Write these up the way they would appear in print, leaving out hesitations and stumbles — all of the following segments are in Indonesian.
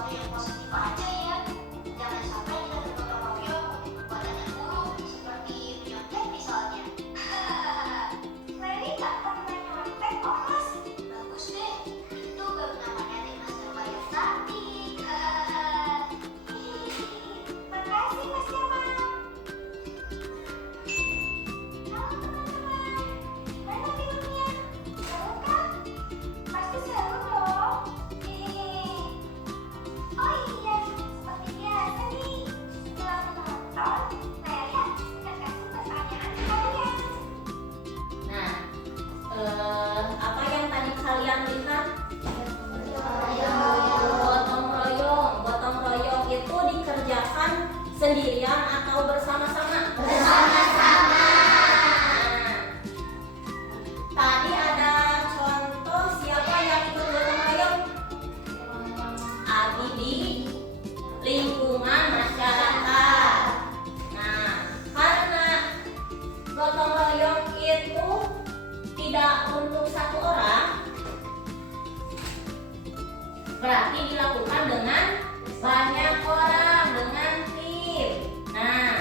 sesuatu yang positif aja ya. Jangan sampai kita bergotong royong untuk perbuatan yang buruk seperti menyontek misalnya. Leli tak pernah nyontek kok, Mas. Bagus deh, itu baru namanya timnas berbayar cantik. Makasih Mas Jamal. Halo teman-teman, gimana filmnya? Seru kan? Pasti seru dong. Oh iya, seperti biasa nih. Setelah menonton, Leli akan kasih pertanyaan ke kalian. Nah, apa yang tadi kalian lihat? Gotong royong. Gotong royong itu dikerjakan sendirian atau bersama-sama? Bersama-sama. Tadi ada contoh siapa yang ikut gotong royong? Abi di lingkungan masyarakat. Nah, karena gotong royong itu tidak untuk satu orang, berarti dilakukan dengan banyak orang, dengan tim. Nah,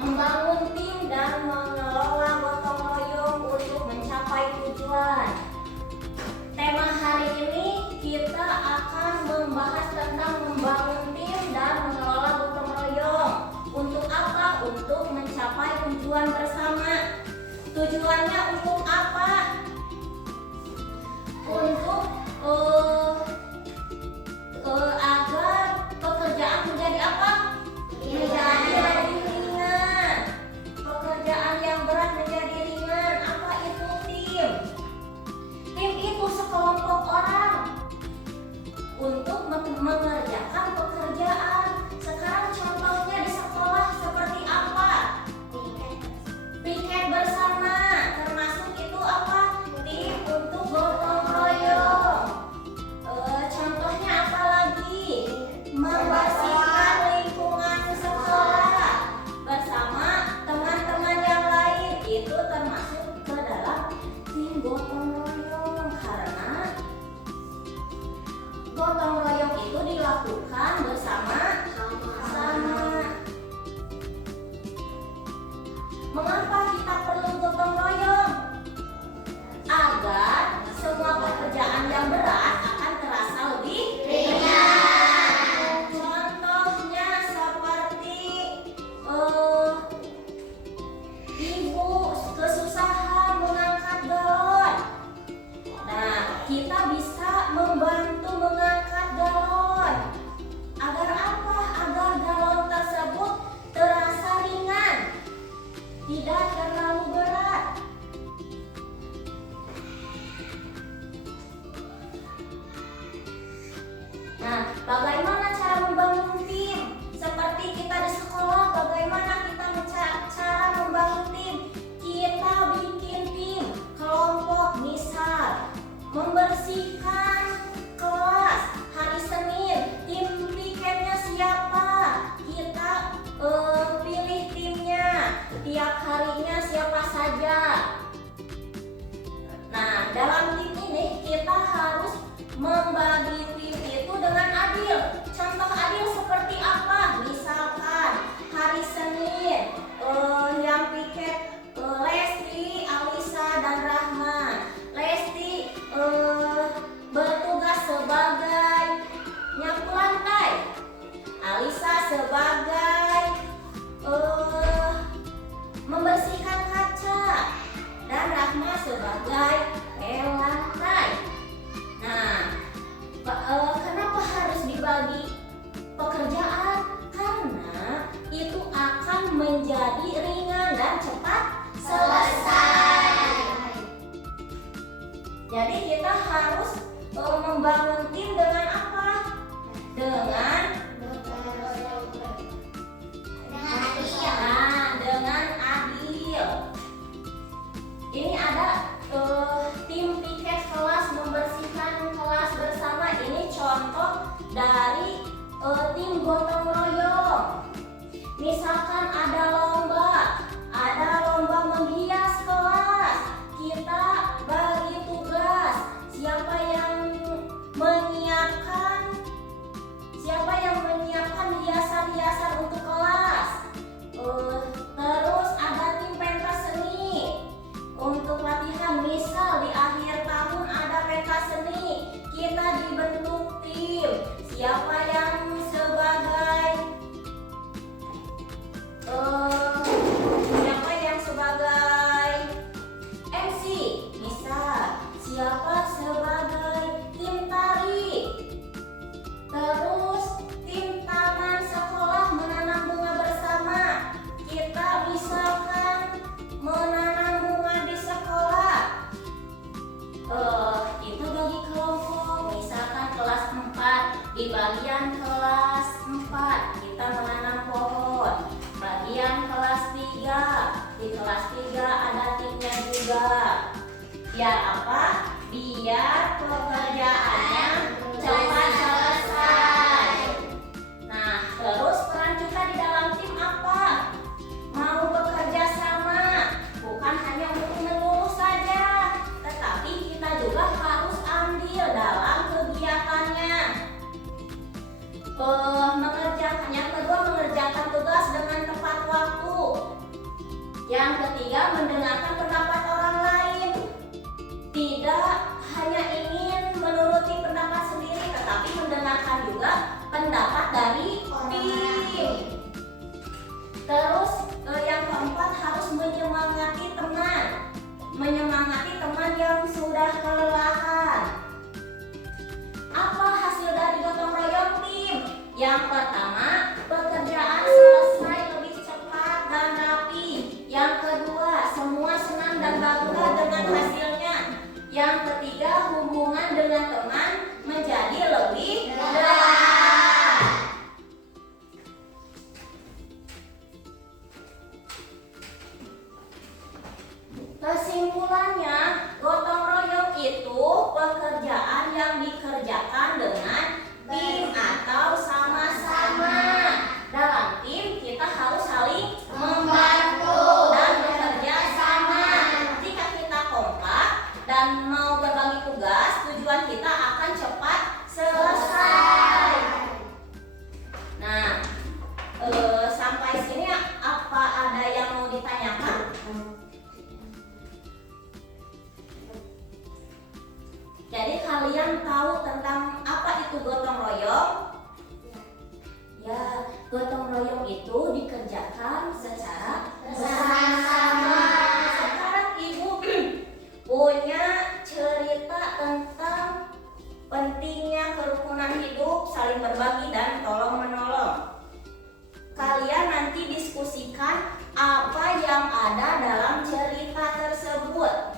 membangun tim dan mengelola gotong royong untuk mencapai tujuan. Tema hari ini kita akan membahas tentang membangun tim dan mengelola gotong royong. Untuk apa? Untuk mencapai tujuan bersama. Tujuannya untuk apa? Untuk agar pekerjaan menjadi apa? Menjadi lebih ringan. Pekerjaan yang berat menjadi ringan. Apa itu tim? Tim itu sekelompok orang untuk mengerjakan pekerjaan. Sekarang contohnya di sekolah seperti apa? Piket bersama. Termasuk itu apa? Tim untuk gotong royong. Contohnya apa lagi? Membersihkan lingkungan sekolah bersama teman-teman yang lain. Itu termasuk ke dalam tim gotong royong. Karena gotong royong itu dilakukan bersama-sama. Mengapa kita perlu gotong royong? Agar semua pekerjaan yang berat akan terasa lebih ringan. Contohnya seperti ibu kesusahan mengangkat galon. Nah, kita bisa membantu mengangkat galon. Agar apa? Agar galon tersebut terasa ringan, tidak terlalu berat. Nah, bagaimana cara membangun tim? Seperti kita di sekolah, bagaimana kita cara membangun tim? Kita bikin tim kelompok, misal membersihkan kelas hari Senin. Tim piketnya siapa? Kita pilih timnya. Tiap harinya siapa saja. Nah, dalam tim ini kita harus membagi tim itu dengan adil. Contoh adil seperti apa? Misalkan hari Senin yang piket Lesti, Alisa, dan Rahman. Lesti bertugas sebagai nyapu lantai. Alisa sebagai membersihkan kaca. Dan Rahma sebagai lantai. Nah, kenapa harus dibagi pekerjaan? Karena itu akan menjadi ringan dan cepat selesai. Jadi kita harus membangun tim dengan apa? Dengan adil. Ini ada tim piket kelas membersihkan menyiapkan hiasan-hiasan untuk kelas? Terus ada tim pentas seni untuk latihan. Misal di akhir tahun ada pentas seni, kita dibentuk tim. Siapa yang sebagai MC? Misal siapa sebagai tim tari? Terus tim taman sekolah menanam bunga bersama. Kita misalkan menanam bunga di sekolah. Itu bagi kelompok. Misalkan kelas 4, di bagian kelas 4 kita menanam pohon. Bagian kelas 3, di kelas 3 ada timnya juga. Biar apa? Biar pekerjaannya cepat selesai. Nah, terus peran kita di dalam tim apa? Mau bekerja sama, bukan hanya untuk mengeluh saja, tetapi kita juga harus ambil dalam kegiatannya. Yang kedua, mengerjakan tugas dengan tepat waktu. Yang ketiga, mendengarkan pendapat orang lain. Tidak hanya ingin menuruti pendapat sendiri, tetapi mendengarkan juga pendapat dari tim. Terus yang keempat, harus menyemangati teman yang sudah kelelahan. Apa hasil dari gotong royong tim? Yang pertama, pekerjaan selesai lebih cepat dan rapi. Yang kedua, semua senang dan bangga dengan hasilnya. Yang ketiga, hubungan dengan teman menjadi lebih dekat. Kesimpulannya, gotong royong itu pekerjaan yang dikerjakan dengan tim atau sama-sama. Dalam tim kita harus saling membantu dan bekerja sama. Jika kita kompak dan mau berbagi tugas, tujuan kita akan cepat selesai. Nah, sampai sini apa ada yang mau ditanyakan? Jadi kalian tahu tentang apa itu gotong royong? Ya, gotong royong itu dikerjakan secara bersama-sama. Sekarang Ibu punya cerita tentang pentingnya kerukunan hidup, saling berbagi dan tolong menolong. Kalian nanti diskusikan apa yang ada dalam cerita tersebut.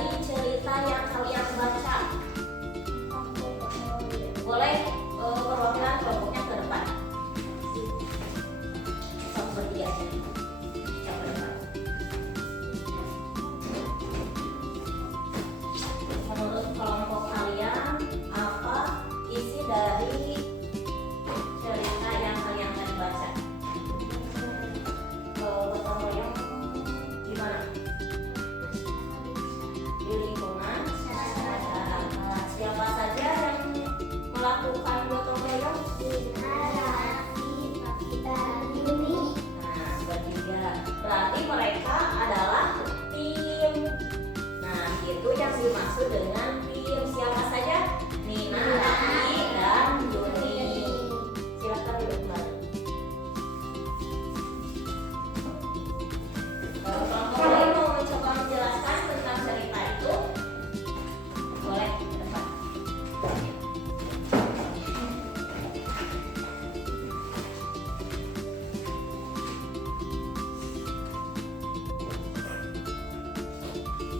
dari cerita yang kalian baca. Boleh perwakilan kelompoknya ke depan. Satu bertiga aja. Yang ke depan. Menurut kelompok kalian, apa isi dari cerita yang kalian tadi baca? Gotong royong di mana? Di lingkungan masyarakat. Siapa saja yang melakukan gotong royong? Nah, bertiga. Berarti mereka adalah tim. Nah, itu yang dimaksud dengan tim. Siapa saja? Nina, Raffi, dan Yuni. Silakan duduk kembali. Kalau kelompok lain mau mencoba menjelaskan tentang cerita itu, boleh ke depan.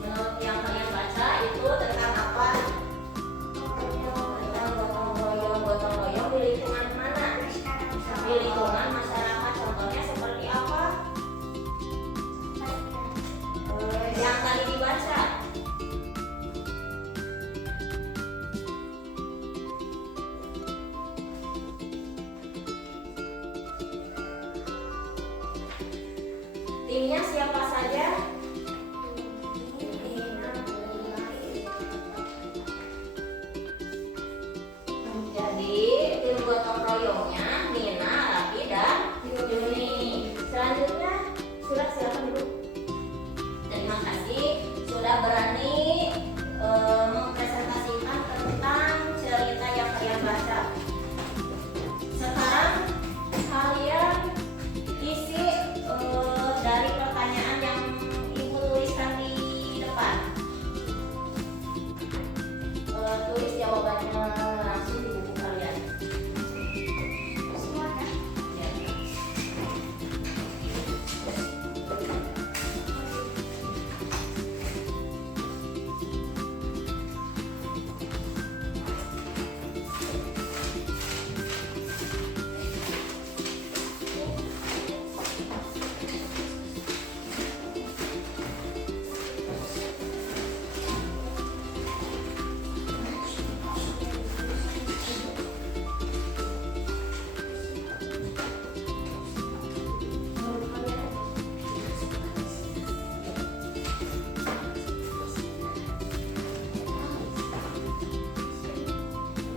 Menurut yang kalian baca itu tentang apa? Tentang gotong royong di lingkungan mana? Di lingkungan masyarakat. Contohnya seperti apa? Yang tadi dibaca. Timnya siapa saja? Jadi tim gotong royongnya Nina, Raffi, dan Yuni. Selanjutnya sudah silakan dulu. Terima kasih sudah berani mempresentasikan tentang cerita yang kalian baca. Sekarang kalian isi dari pertanyaan yang ibu tuliskan di depan. Tulis jawabannya langsung di buku kalian. Ya.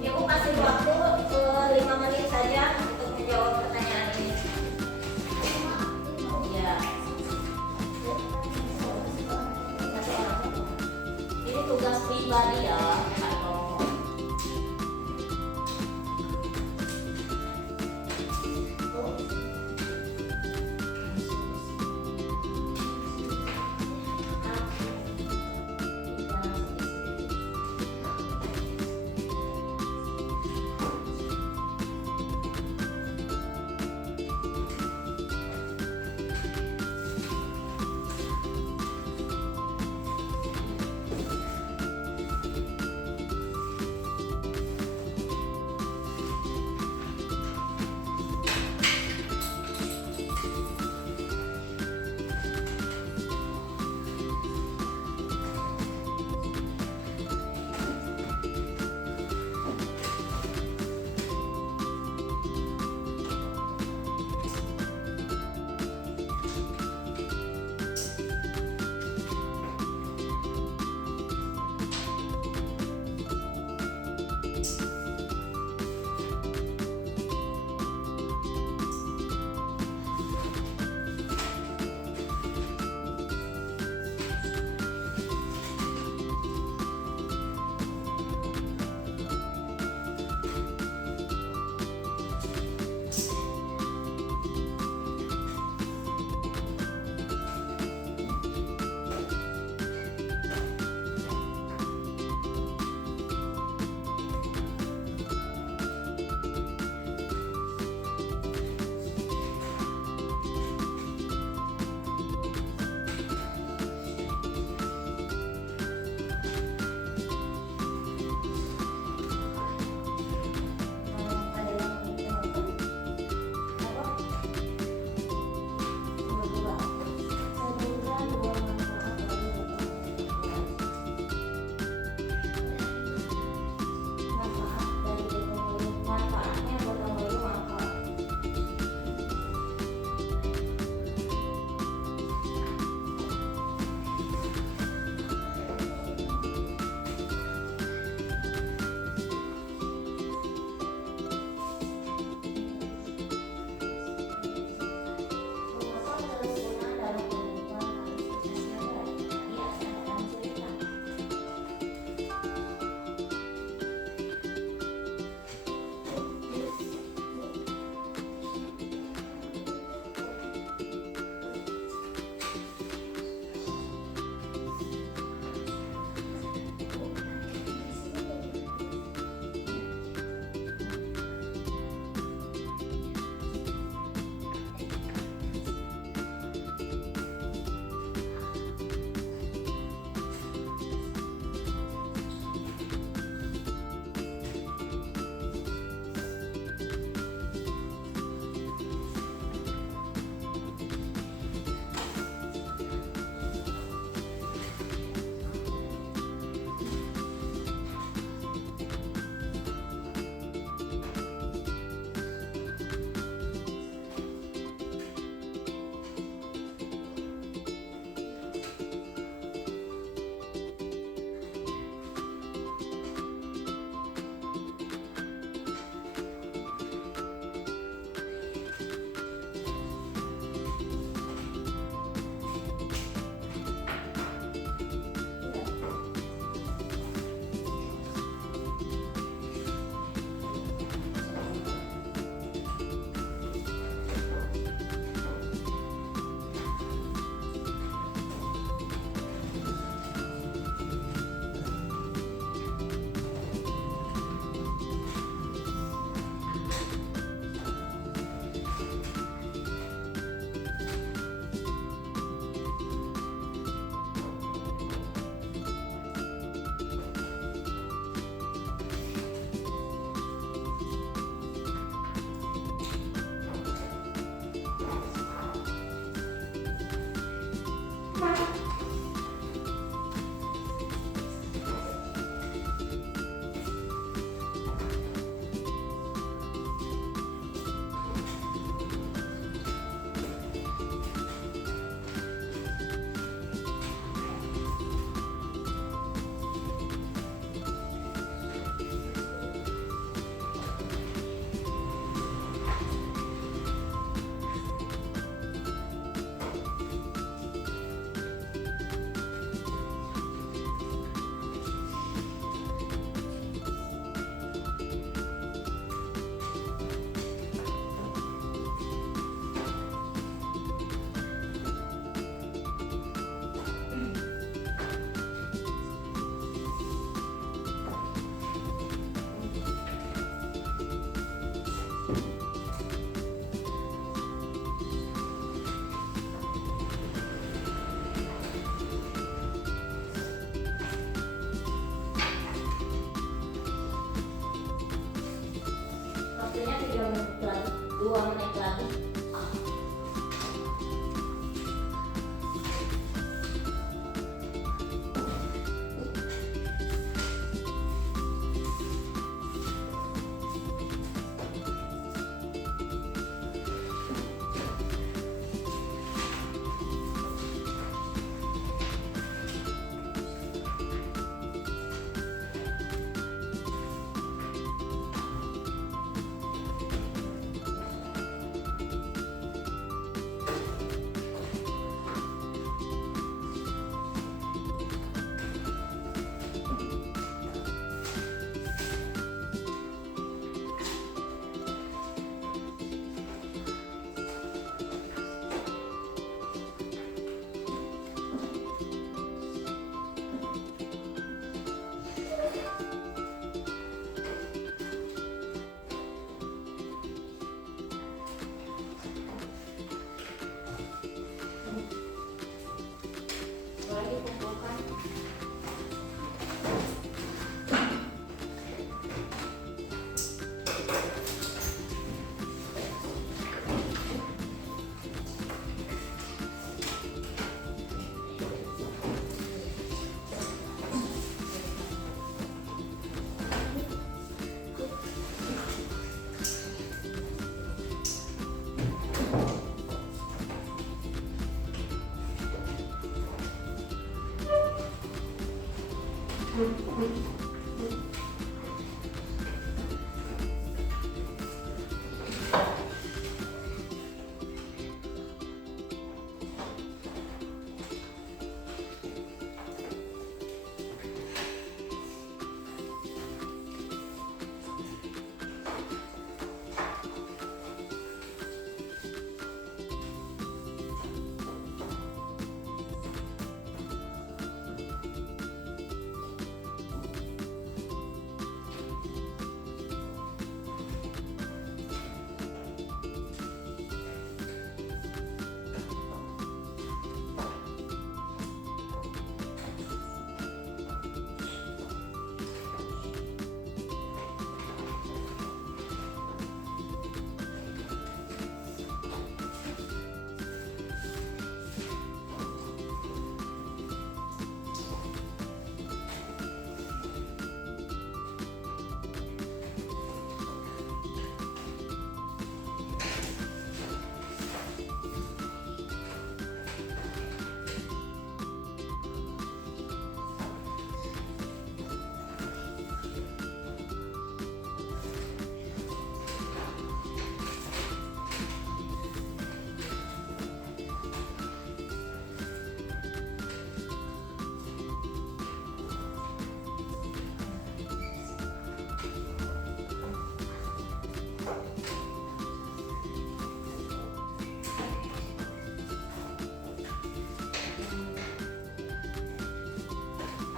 Ibu kasih waktu 5 menit saja untuk menjawab pertanyaan ini. Ya. Ini tugas pribadi ya, bukan kelompok.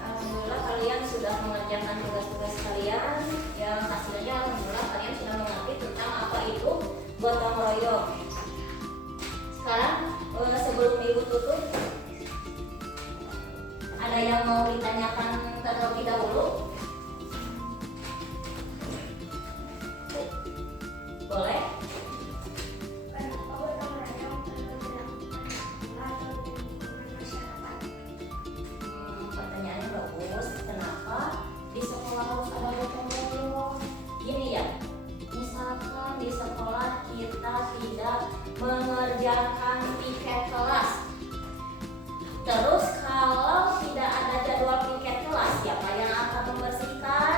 Alhamdulillah kalian sudah mengerjakan tugas-tugas kalian yang hasilnya alhamdulillah kalian sudah mengerti tentang apa itu gotong royong. Sekarang sebelum ibu tutup, ada yang mau ditanyakan terlebih dahulu? Boleh? Kenapa gotong royong perlu dilakukan atau di lingkungan masyarakat? Pertanyaannya bagus. Kenapa di sekolah harus ada gotong royong? Gini ya, misalkan di sekolah kita tidak mengerjakan piket kelas, terus kalau tidak ada jadwal piket kelas, siapa yang akan membersihkan?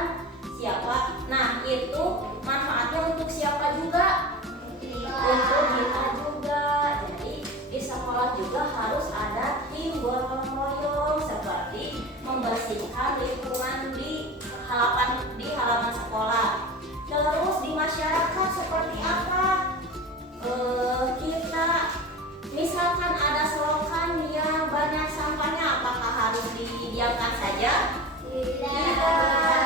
Siapa? Nah, itu manfaatnya untuk siapa juga? Untuk kita juga. Jadi di sekolah juga harus ada tim gotong royong seperti membersihkan lingkungan di halaman sekolah. Terus di masyarakat seperti apa? Kita misalkan ada selokan yang banyak sampahnya, apakah harus didiamkan saja? Tidak,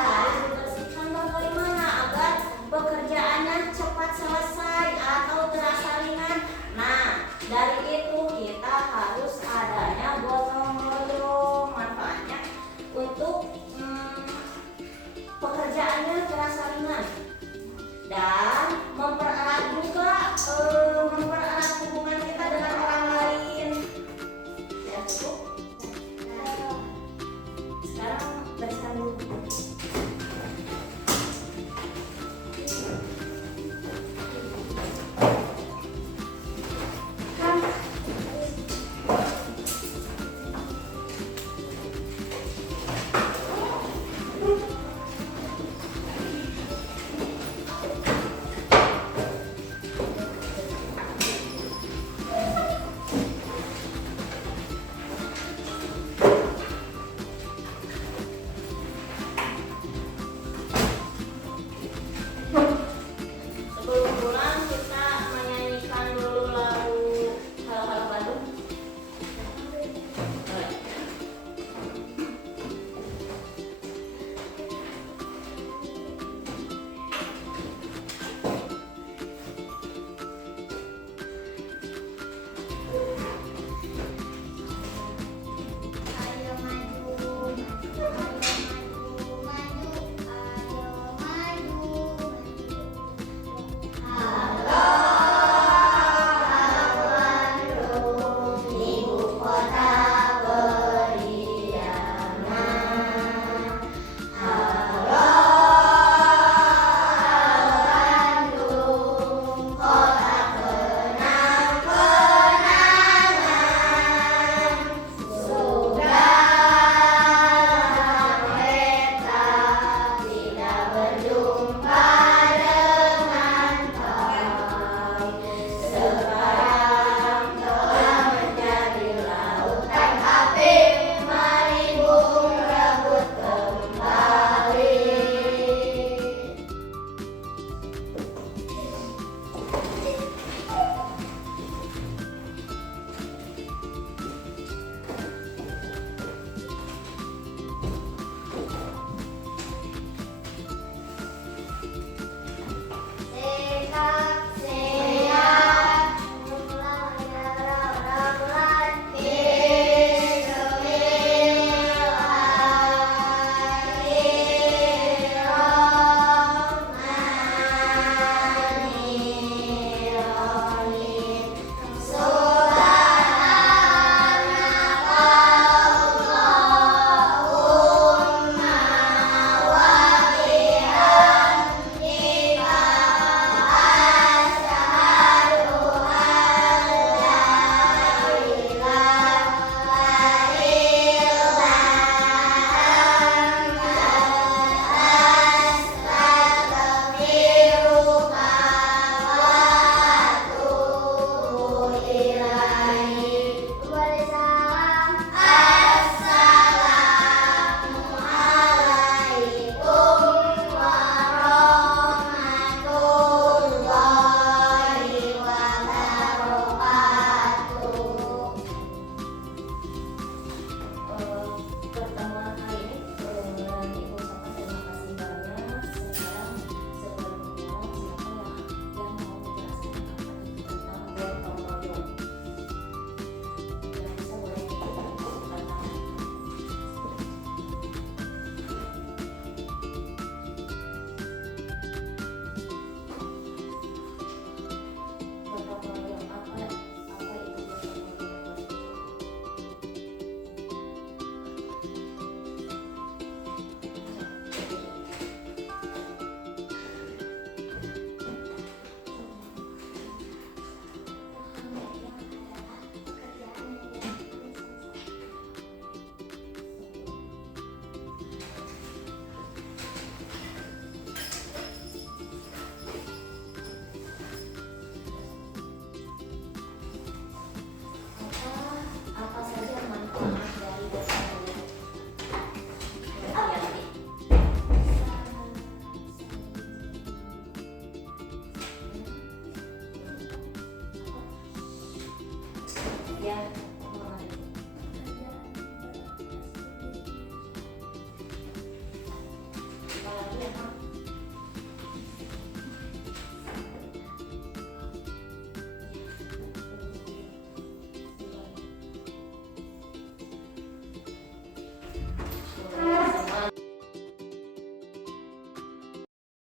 harus dibersihkan. Bagaimana agar pekerjaannya cepat selesai atau terasa ringan? Nah, dari itu kita harus adanya gotong royong. Manfaatnya untuk pekerjaannya terasa ringan dan mempererat juga mempererat hubungan kita dengan orang lain. Ya, cukup. Sekarang bereskan dulu. Thank